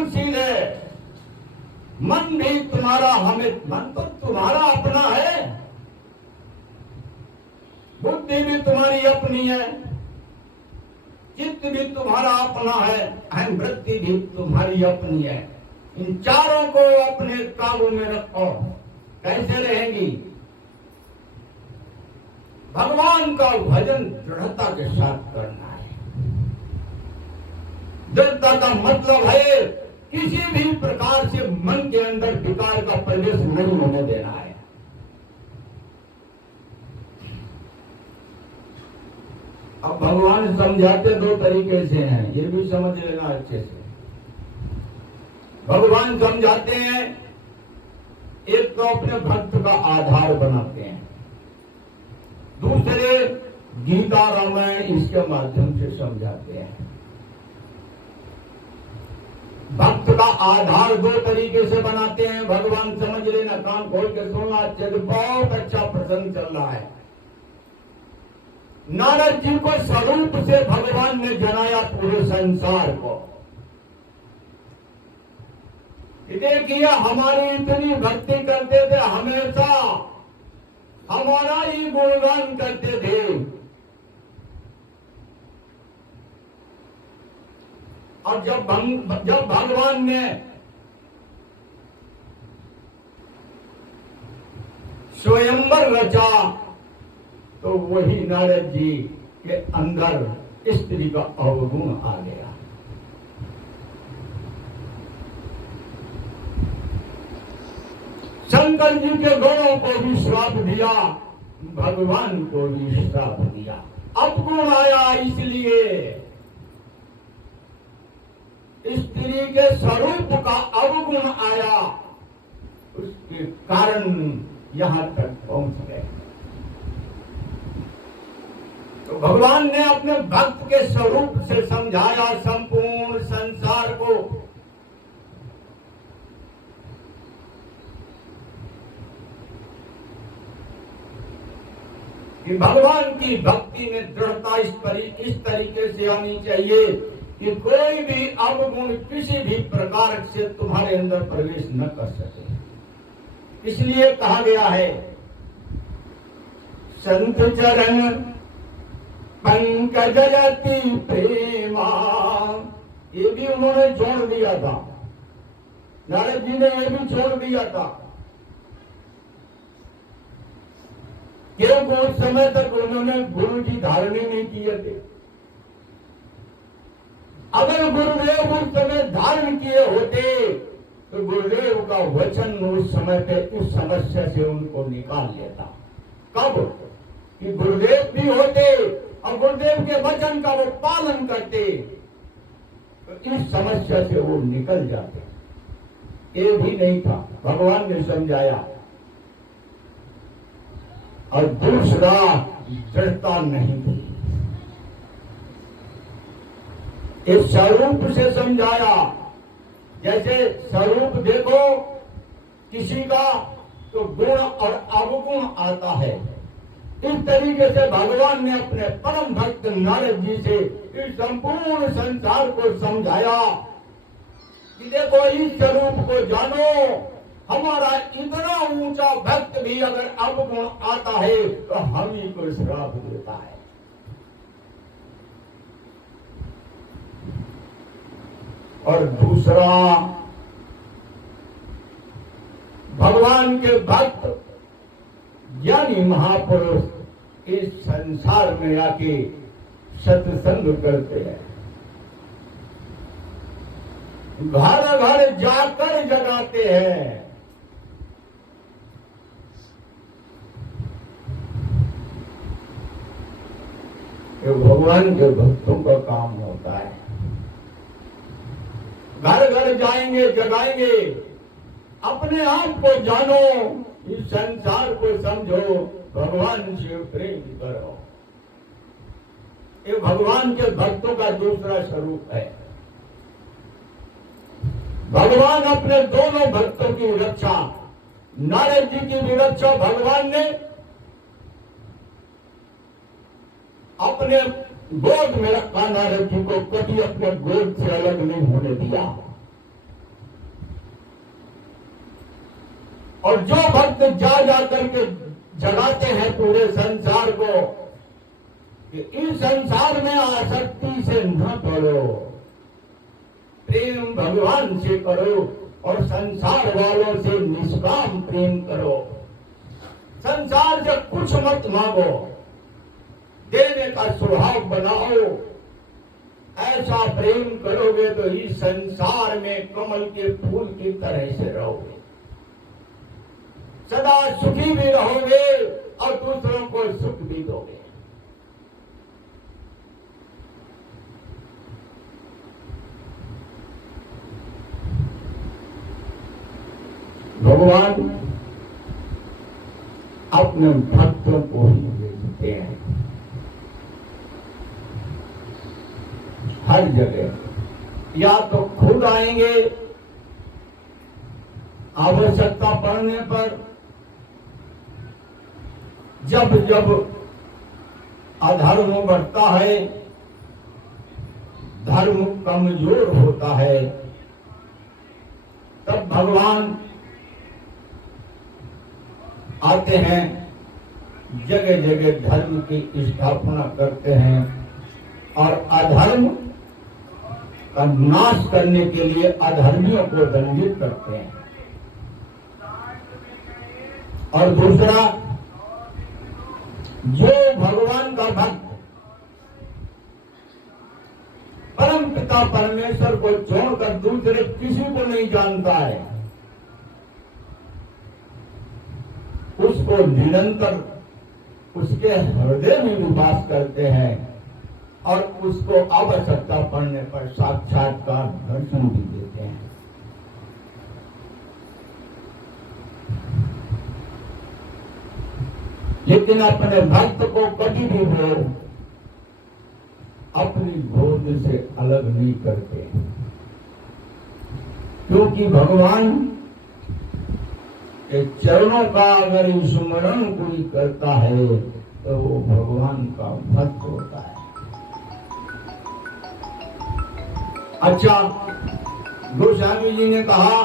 संवेदनशील है। मन भी तुम्हारा, हमें मन तो तुम्हारा अपना है, बुद्धि भी तुम्हारी अपनी है, चित्त भी तुम्हारा अपना है, अहम वृत्ति भी तुम्हारी अपनी है। इन चारों को अपने काबू में रखो। कैसे रहेंगी? भगवान का भजन दृढ़ता के साथ करना है। दृढ़ता का मतलब है किसी भी प्रकार से मन के अंदर विकार का प्रवेश नहीं होने देना है। अब भगवान समझाते दो तरीके से हैं, ये भी समझ लेना अच्छे से। भगवान समझाते हैं, एक तो अपने भक्त का आधार बनाते हैं, दूसरे गीता रामायण इसके माध्यम से समझाते हैं। भक्त का आधार दो तरीके से बनाते हैं भगवान, समझ लेना, कान खोल के सुनना। बहुत अच्छा प्रसंग चल रहा है। नारद जी को स्वरूप से भगवान ने जनाया पूरे संसार को। देखिए, हमारी इतनी भक्ति करते थे, हमेशा हमारा ही गुणगान करते थे। और जब भगवान ने स्वयंवर रचा तो वही नारद जी के अंदर स्त्री का अवगुण आ गया। शंकर जी के गुणों को भी श्राप दिया, भगवान को भी श्राप दिया। अपगुण आया, इसलिए स्त्री के स्वरूप का अवगुण आया, उसके कारण यहां तक पहुंच गए। तो भगवान ने अपने भक्त के स्वरूप से समझाया संपूर्ण संसार को। कि भगवान की भक्ति में दृढ़ता इस तरीके से आनी चाहिए कि कोई भी अवगुण किसी भी प्रकार से तुम्हारे अंदर प्रवेश न कर सके। इसलिए कहा गया है, संत चरण पंकज जति प्रेमा। ये भी उन्होंने छोड़ दिया था, नारद जी ने ये भी छोड़ दिया था, क्योंकि उस समय तक उन्होंने गुरु जी धारण ही नहीं किए थे। अगर गुरुदेव उस समय धारण किए होते तो गुरुदेव का वचन उस समय पे उस समस्या से उनको निकाल लेता। कब? कि गुरुदेव भी होते और गुरुदेव के वचन का वो पालन करते तो इस समस्या से वो निकल जाते। ये भी नहीं था, भगवान ने समझाया। और दूसरा, दृढ़ता नहीं थी। इस स्वरूप से समझाया। जैसे स्वरूप देखो किसी का तो गुण और अवगुण आता है, इस तरीके से भगवान ने अपने परम भक्त नारद जी से इस संपूर्ण संसार को समझाया कि देखो, इस स्वरूप को जानो। हमारा इतना ऊंचा भक्त भी अगर अवगुण आता है तो हम ही को श्राप देता है। और दूसरा, भगवान के भक्त ज्ञानी महापुरुष इस संसार में आके सत्संग करते हैं, घर घर जाकर जगाते हैं। ये भगवान के भक्तों का काम होता है। घर घर जाएंगे, जगाएंगे, अपने आप को जानो, इस संसार को समझो, भगवान से प्रेम करो। ये भगवान के भक्तों का दूसरा स्वरूप है। भगवान अपने दोनों भक्तों की रक्षा, नारद जी की भी रक्षा भगवान ने अपने गोद में रखा। नारद जी को कभी अपने गोद से अलग नहीं होने दिया। और जो भक्त जा जा करके जगाते हैं पूरे संसार को कि इस संसार में आसक्ति से न पड़ो, प्रेम भगवान से करो और संसार वालों से निष्काम प्रेम करो। संसार से कुछ मत मांगो, देने का स्वभाव बनाओ। ऐसा प्रेम करोगे तो इस संसार में कमल के फूल की तरह से रहोगे, सदा सुखी भी रहोगे और दूसरों को सुख भी दोगे। भगवान अपने भक्तों को ही भेजते हैं हर जगह, या तो खुद आएंगे आवश्यकता पड़ने पर, जब जब अधर्म बढ़ता है, धर्म कमजोर होता है, तब भगवान आते हैं, जगह जगह धर्म की स्थापना करते हैं और अधर्म का नाश करने के लिए अधर्मियों को दंडित करते हैं। और दूसरा, जो भगवान का भक्त परम पिता परमेश्वर को छोड़कर दूसरे किसी को नहीं जानता है, उसको निरंतर उसके हृदय में निवास करते हैं और उसको आवश्यकता पड़ने पर साक्षात्कार दर्शन भी देते हैं। लेकिन अपने भक्त को कभी भी वो अपनी गोद से अलग नहीं करते, क्योंकि भगवान के चरणों का अगर स्मरण कोई करता है तो वो भगवान का भक्त होता है। अच्छा, गोस्वामी जी ने कहा